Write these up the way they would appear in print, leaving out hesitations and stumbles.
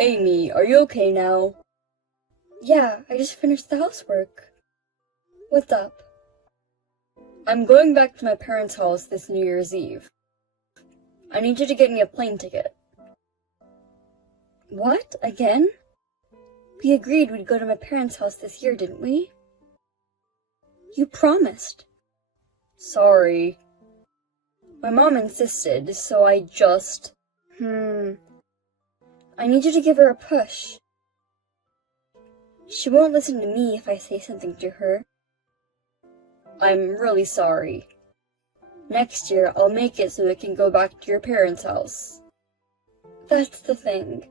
Amy, are you okay now? Yeah, I just finished the housework. What's up? I'm going back to my parents' house this New Year's Eve. I need you to get me a plane ticket. What? Again? We agreed we'd go to my parents' house this year, didn't we? You promised. Sorry. My mom insisted, so I just... I need you to give her a push. She won't listen to me if I say something to her. I'm really sorry. Next year, I'll make it so we can go back to your parents' house. That's the thing.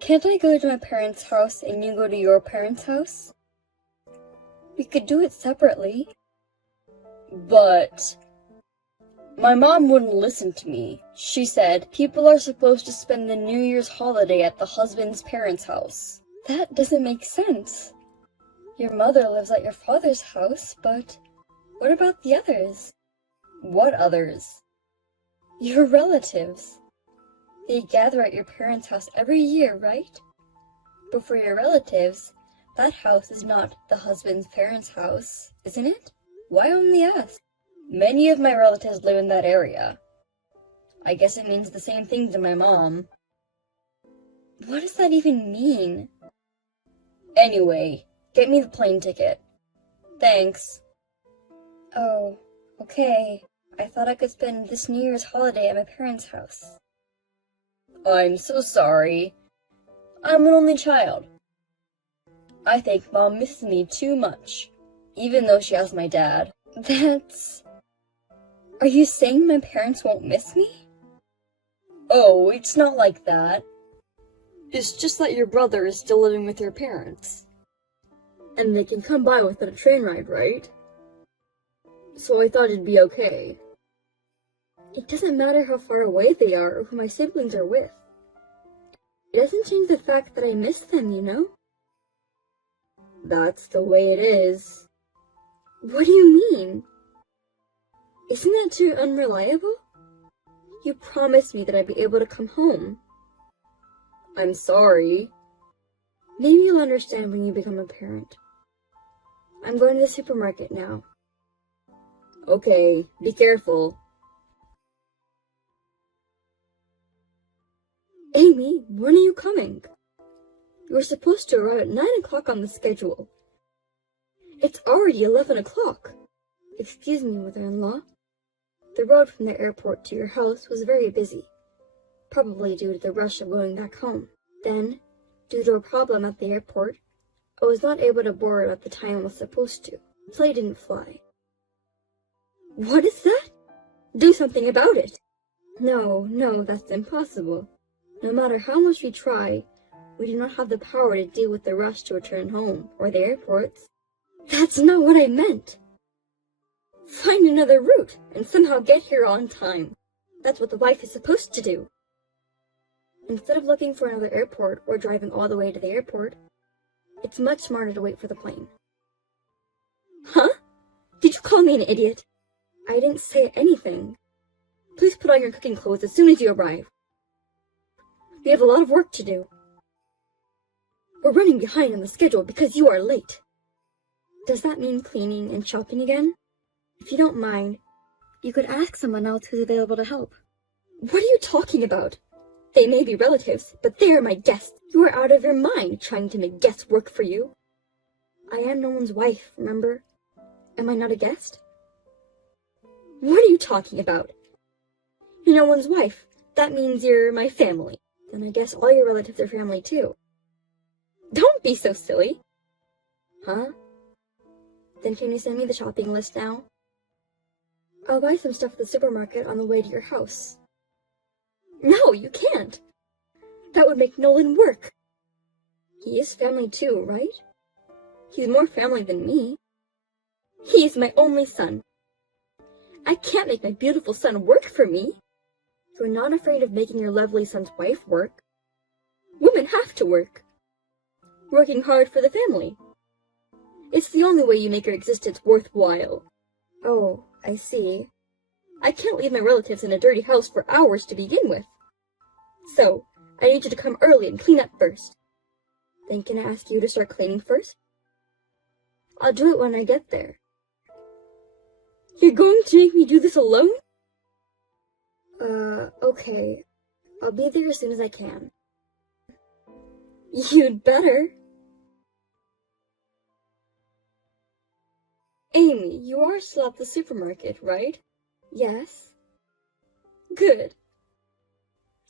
Can't I go to my parents' house and you go to your parents' house? We could do it separately. But... my mom wouldn't listen to me. She said people are supposed to spend the New Year's holiday at the husband's parents' house. That doesn't make sense. Your mother lives at your father's house, but what about the others? What others? Your relatives. They gather at your parents' house every year, right? But for your relatives, that house is not the husband's parents' house, isn't it? Why only us? Many of my relatives live in that area. I guess it means the same thing to my mom. What does that even mean? Anyway, get me the plane ticket. Thanks. Oh, okay. I thought I could spend this New Year's holiday at my parents' house. I'm so sorry. I'm an only child. I think Mom misses me too much, even though she has my dad. Are you saying my parents won't miss me? Oh, it's not like that. It's just that your brother is still living with your parents. And they can come by without a train ride, right? So I thought it'd be okay. It doesn't matter how far away they are or who my siblings are with. It doesn't change the fact that I miss them, you know? That's the way it is. What do you mean? Isn't that too unreliable? You promised me that I'd be able to come home. I'm sorry. Maybe you'll understand when you become a parent. I'm going to the supermarket now. Okay, be careful. Amy, when are you coming? You were supposed to arrive at 9 o'clock on the schedule. It's already 11 o'clock. Excuse me, mother-in-law. The road from the airport to your house was very busy, probably due to the rush of going back home. Then, due to a problem at the airport, I was not able to board at the time I was supposed to. The plane didn't fly. What is that? Do something about it. No, that's impossible. No matter how much we try, we do not have the power to deal with the rush to return home, or the airports. That's not what I meant. Find another route, and somehow get here on time. That's what the wife is supposed to do. Instead of looking for another airport or driving all the way to the airport, it's much smarter to wait for the plane. Huh? Did you call me an idiot? I didn't say anything. Please put on your cooking clothes as soon as you arrive. We have a lot of work to do. We're running behind on the schedule because you are late. Does that mean cleaning and shopping again? If you don't mind, you could ask someone else who's available to help. What are you talking about? They may be relatives, but they are my guests. You are out of your mind trying to make guests work for you. I am no one's wife, remember? Am I not a guest? What are you talking about? You're no one's wife. That means you're my family. Then I guess all your relatives are family too. Don't be so silly. Huh? Then can you send me the shopping list now? I'll buy some stuff at the supermarket on the way to your house. No, you can't. That would make Nolan work. He is family too, right? He's more family than me. He is my only son. I can't make my beautiful son work for me. You're not afraid of making your lovely son's wife work. Women have to work. Working hard for the family. It's the only way you make your existence worthwhile. Oh, I see. I can't leave my relatives in a dirty house for hours to begin with. So, I need you to come early and clean up first. Then can I ask you to start cleaning first? I'll do it when I get there. You're going to make me do this alone? Okay. I'll be there as soon as I can. You'd better. Amy, you are still at the supermarket, right? Yes. Good.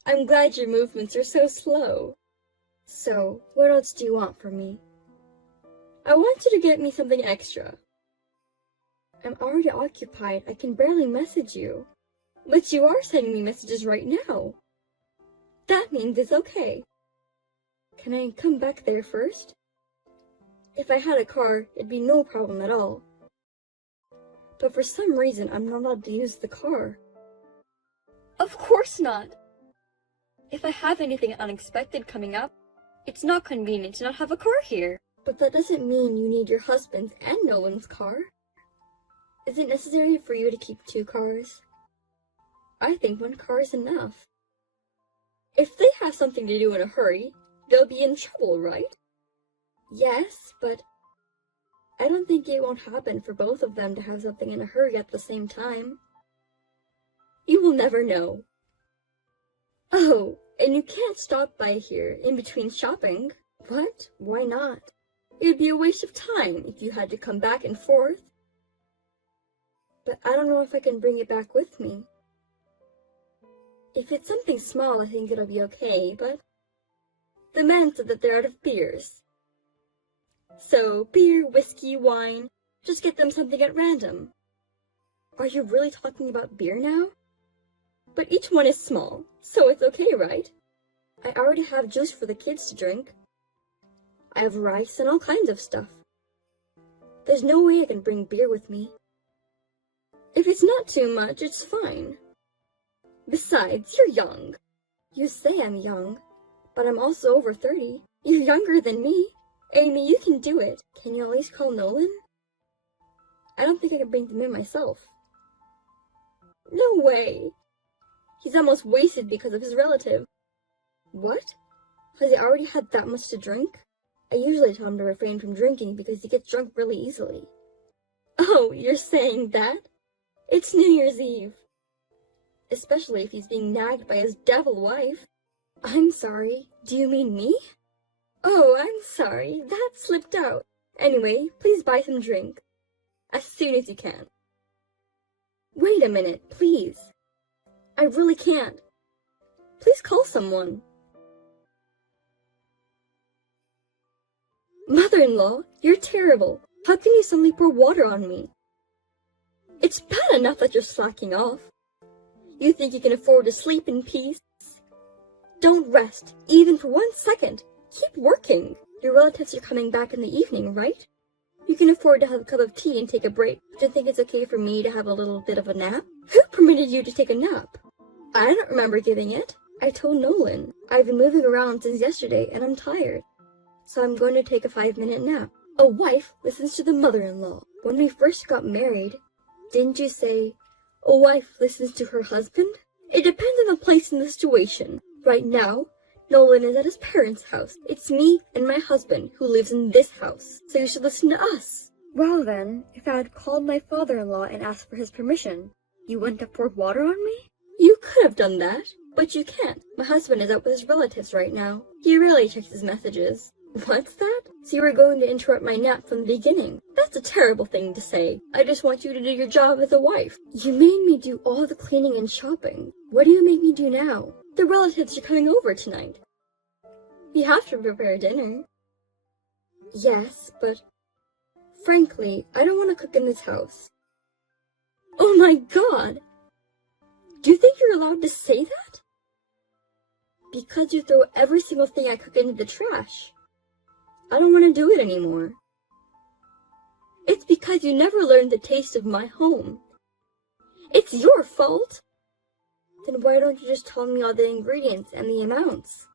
I'm glad your movements are so slow. So, what else do you want from me? I want you to get me something extra. I'm already occupied. I can barely message you. But you are sending me messages right now. That means it's okay. Can I come back there first? If I had a car, it'd be no problem at all. But for some reason, I'm not allowed to use the car. Of course not. If I have anything unexpected coming up, it's not convenient to not have a car here. But that doesn't mean you need your husband's and Nolan's car. Is it necessary for you to keep 2 cars? I think 1 car is enough. If they have something to do in a hurry, they'll be in trouble, right? Yes, but I don't think it won't happen for both of them to have something in a hurry at the same time. You will never know. Oh, and you can't stop by here in between shopping. What? Why not? It would be a waste of time if you had to come back and forth. But I don't know if I can bring it back with me. If it's something small, I think it'll be okay, but the man said that they're out of beers. So, beer, whiskey, wine, just get them something at random. Are you really talking about beer now? But each one is small, so it's okay, right? I already have juice for the kids to drink. I have rice and all kinds of stuff. There's no way I can bring beer with me. If it's not too much, it's fine. Besides, you're young. You say I'm young, but I'm also over 30. You're younger than me. Amy, you can do it. Can you at least call Nolan? I don't think I can bring them in myself. No way. He's almost wasted because of his relative. What? Has he already had that much to drink? I usually tell him to refrain from drinking because he gets drunk really easily. Oh, you're saying that? It's New Year's Eve. Especially if he's being nagged by his devil wife. I'm sorry. Do you mean me? Oh, I'm sorry. That slipped out. Anyway, please buy some drink. As soon as you can. Wait a minute, please. I really can't. Please call someone. Mother-in-law, you're terrible. How can you suddenly pour water on me? It's bad enough that you're slacking off. You think you can afford to sleep in peace? Don't rest, even for 1 second. Keep working. Your relatives are coming back in the evening, right? You can afford to have a cup of tea and take a break. Do you think it's okay for me to have a little bit of a nap? Who permitted you to take a nap? I don't remember giving it. I told Nolan. I've been moving around since yesterday and I'm tired. So I'm going to take a 5-minute nap. A wife listens to the mother-in-law. When we first got married, didn't you say, a wife listens to her husband? It depends on the place and the situation. Right now, Nolan is at his parents' house. It's me and my husband who lives in this house, so you should listen to us. Well then, if I had called my father-in-law and asked for his permission, you wouldn't have poured water on me? You could have done that, but you can't. My husband is out with his relatives right now. He rarely checks his messages. What's that? So you were going to interrupt my nap from the beginning. That's a terrible thing to say. I just want you to do your job as a wife. You made me do all the cleaning and shopping. What do you make me do now? The relatives are coming over tonight. You have to prepare dinner. Yes, but frankly, I don't want to cook in this house. Oh my God! Do you think you're allowed to say that? Because you throw every single thing I cook into the trash. I don't want to do it anymore. It's because you never learned the taste of my home. It's your fault. Then why don't you just tell me all the ingredients and the amounts?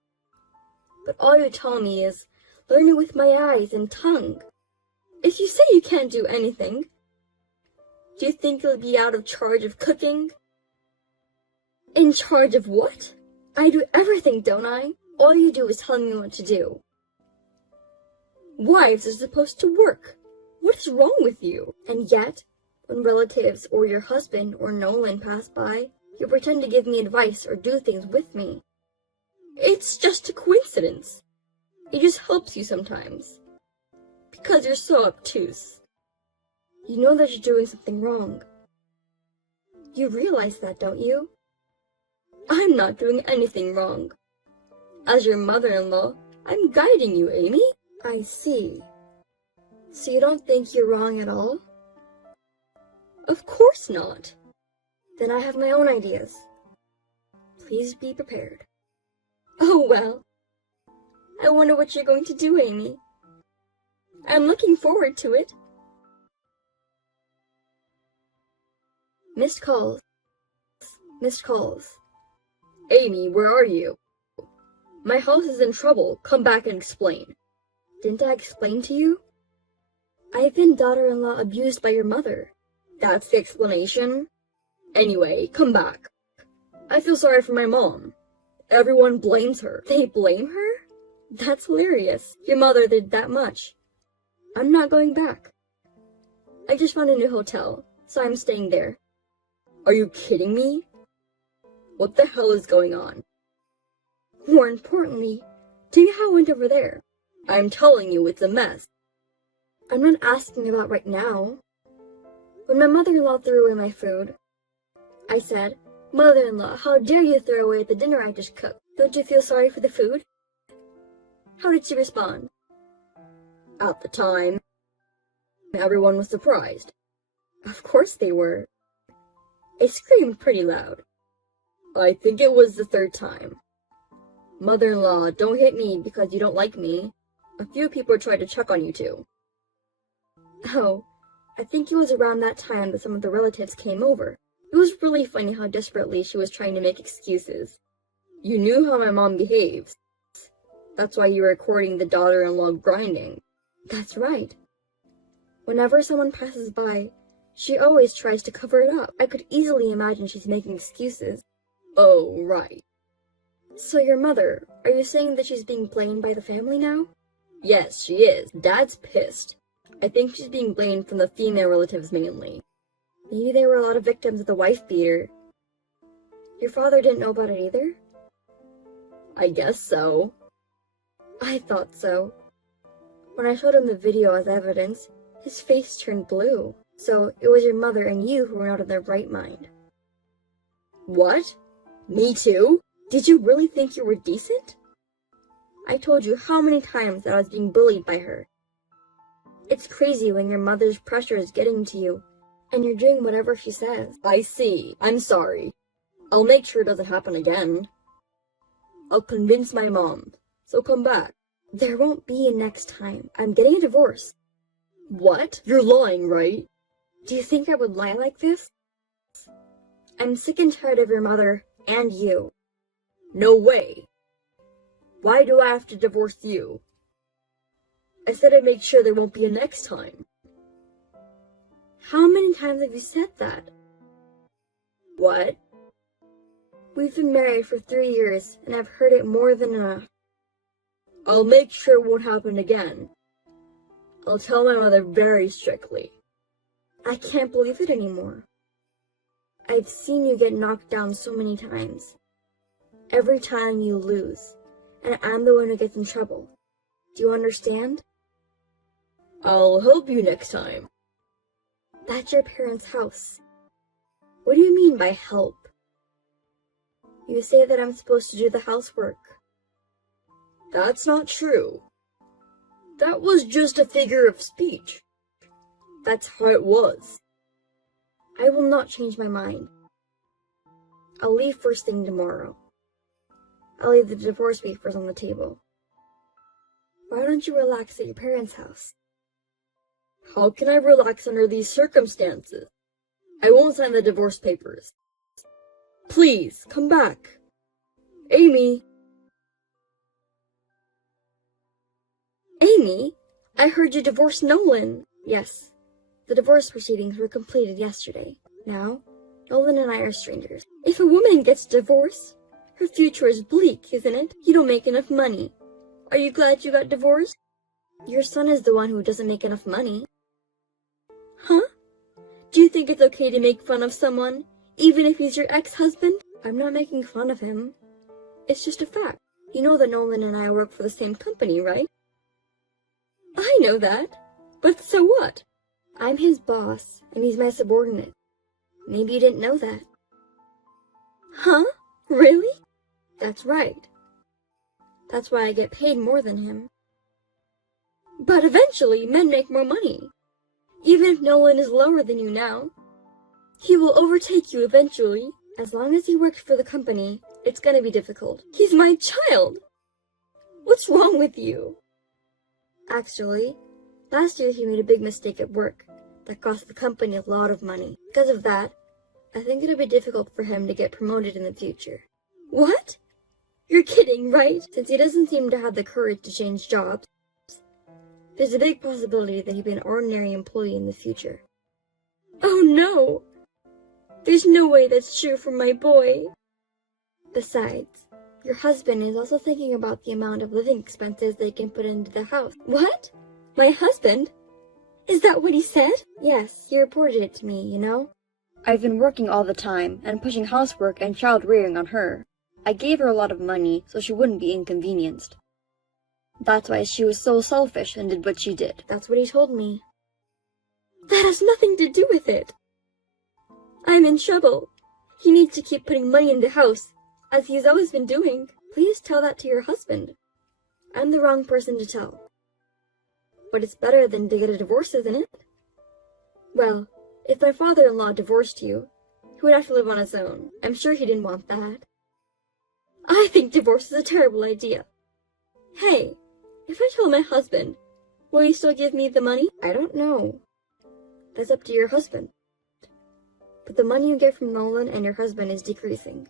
But all you tell me is, learn it with my eyes and tongue. If you say you can't do anything, do you think you'll be out of charge of cooking? In charge of what? I do everything, don't I? All you do is tell me what to do. Wives are supposed to work. What is wrong with you? And yet, when relatives or your husband or Nolan pass by, you pretend to give me advice or do things with me. It's just a coincidence. It just helps you sometimes. Because you're so obtuse. You know that you're doing something wrong. You realize that, don't you? I'm not doing anything wrong. As your mother-in-law, I'm guiding you, Amy. I see. So you don't think you're wrong at all? Of course not. Then I have my own ideas. Please be prepared. Oh well. I wonder what you're going to do, Amy. I'm looking forward to it. Missed calls. Missed calls. Amy, where are you? My house is in trouble. Come back and explain. Didn't I explain to you? I've been daughter-in-law abused by your mother. That's the explanation? Anyway, come back. I feel sorry for my mom. Everyone blames her. They blame her? That's hilarious. Your mother did that much. I'm not going back. I just found a new hotel, so I'm staying there. Are you kidding me? What the hell is going on? More importantly, tell me how it went over there. I'm telling you, it's a mess. I'm not asking about right now. When my mother-in-law threw away my food, I said, "Mother-in-law, how dare you throw away the dinner I just cooked? Don't you feel sorry for the food?" How did she respond? At the time, everyone was surprised. Of course they were. I screamed pretty loud. I think it was the third time. Mother-in-law, don't hit me because you don't like me. A few people tried to check on you too. Oh, I think it was around that time that some of the relatives came over. It was really funny how desperately she was trying to make excuses. You knew how my mom behaves. That's why you were recording the daughter-in-law grinding. That's right. Whenever someone passes by, she always tries to cover it up. I could easily imagine she's making excuses. Oh, right. So your mother, are you saying that she's being blamed by the family now? Yes, she is. Dad's pissed. I think she's being blamed from the female relatives mainly. Maybe there were a lot of victims of the wife beater. Your father didn't know about it either? I guess so. I thought so. When I showed him the video as evidence, his face turned blue. So it was your mother and you who were not in their right mind. What? Me too? Did you really think you were decent? I told you how many times that I was being bullied by her. It's crazy when your mother's pressure is getting to you, and you're doing whatever she says. I see. I'm sorry. I'll make sure it doesn't happen again. I'll convince my mom, so come back. There won't be a next time. I'm getting a divorce. What? You're lying, right? Do you think I would lie like this? I'm sick and tired of your mother and you. No way. Why do I have to divorce you? I said I'd make sure there won't be a next time. How many times have you said that? What? We've been married for 3 years, and I've heard it more than enough. I'll make sure it won't happen again. I'll tell my mother very strictly. I can't believe it anymore. I've seen you get knocked down so many times. Every time you lose, and I'm the one who gets in trouble. Do you understand? I'll help you next time. That's your parents' house. What do you mean by help? You say that I'm supposed to do the housework. That's not true. That was just a figure of speech. That's how it was. I will not change my mind. I'll leave first thing tomorrow. I'll leave the divorce papers on the table. Why don't you relax at your parents' house? How can I relax under these circumstances? I won't sign the divorce papers. Please, come back. Amy. Amy? I heard you divorced Nolan. Yes. The divorce proceedings were completed yesterday. Now, Nolan and I are strangers. If a woman gets divorced, Her future is bleak, isn't it? You don't make enough money. Are you glad you got divorced? Your son is the one who doesn't make enough money. Huh? Do you think it's okay to make fun of someone, even if he's your ex-husband? I'm not making fun of him. It's just a fact. You know that Nolan and I work for the same company, right? I know that. But so what? I'm his boss, and he's my subordinate. Maybe you didn't know that. Huh? Really? That's right. That's why I get paid more than him. But eventually, men make more money. Even if Nolan is lower than you now, he will overtake you eventually. As long as he works for the company, it's gonna be difficult. He's my child! What's wrong with you? Actually, last year he made a big mistake at work that cost the company a lot of money. Because of that, I think it'll be difficult for him to get promoted in the future. What? You're kidding, right? Since he doesn't seem to have the courage to change jobs, there's a big possibility that he'll be an ordinary employee in the future. Oh no! There's no way that's true for my boy. Besides, your husband is also thinking about the amount of living expenses they can put into the house. What? My husband? Is that what he said? Yes, he reported it to me, you know. I've been working all the time and pushing housework and child rearing on her. I gave her a lot of money so she wouldn't be inconvenienced. That's why she was so selfish and did what she did. That's what he told me. That has nothing to do with it. I'm in trouble. He needs to keep putting money in the house, as he's always been doing. Please tell that to your husband. I'm the wrong person to tell. But it's better than to get a divorce, isn't it? Well, if my father-in-law divorced you, he would have to live on his own. I'm sure he didn't want that. I think divorce is a terrible idea. Hey, if I tell my husband, will he still give me the money? I don't know. That's up to your husband. But the money you get from Nolan and your husband is decreasing.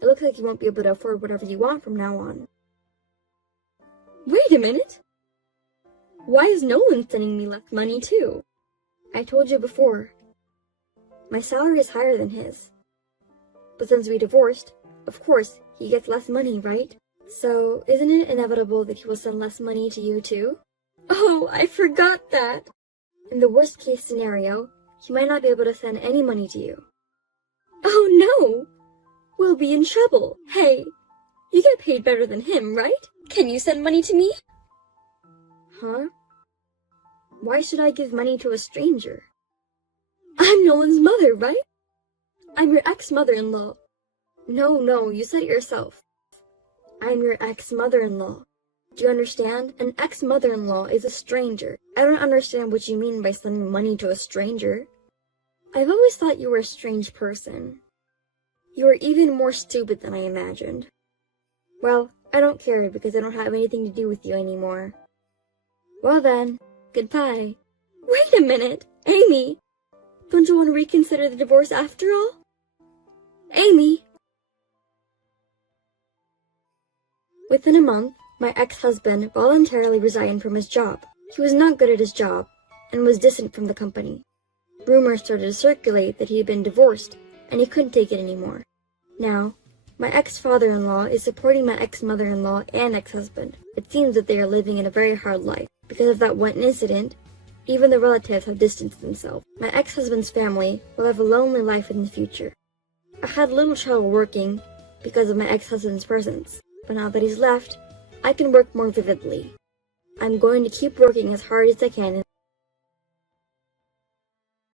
It looks like you won't be able to afford whatever you want from now on. Wait a minute! Why is Nolan sending me less money too? I told you before. My salary is higher than his. But since we divorced, of course, he gets less money, right? So, isn't it inevitable that he will send less money to you too? Oh, I forgot that! In the worst case scenario, he might not be able to send any money to you. Oh no! We'll be in trouble. Hey, you get paid better than him, right? Can you send money to me? Huh? Why should I give money to a stranger? I'm Nolan's mother, right? I'm your ex-mother-in-law. No, you said it yourself. I'm your ex-mother-in-law. Do you understand? An ex-mother-in-law is a stranger. I don't understand what you mean by sending money to a stranger. I've always thought you were a strange person. You are even more stupid than I imagined. Well, I don't care because I don't have anything to do with you anymore. Well then, goodbye. Wait a minute, Amy! Don't you want to reconsider the divorce after all? Amy! Within a month, my ex-husband voluntarily resigned from his job. He was not good at his job and was distant from the company. Rumors started to circulate that he had been divorced and he couldn't take it anymore. Now, my ex-father-in-law is supporting my ex-mother-in-law and ex-husband. It seems that they are living in a very hard life. Because of that one incident, even the relatives have distanced themselves. My ex-husband's family will have a lonely life in the future. I had little trouble working because of my ex-husband's presence, but now that he's left, I can work more vividly. I'm going to keep working as hard as I can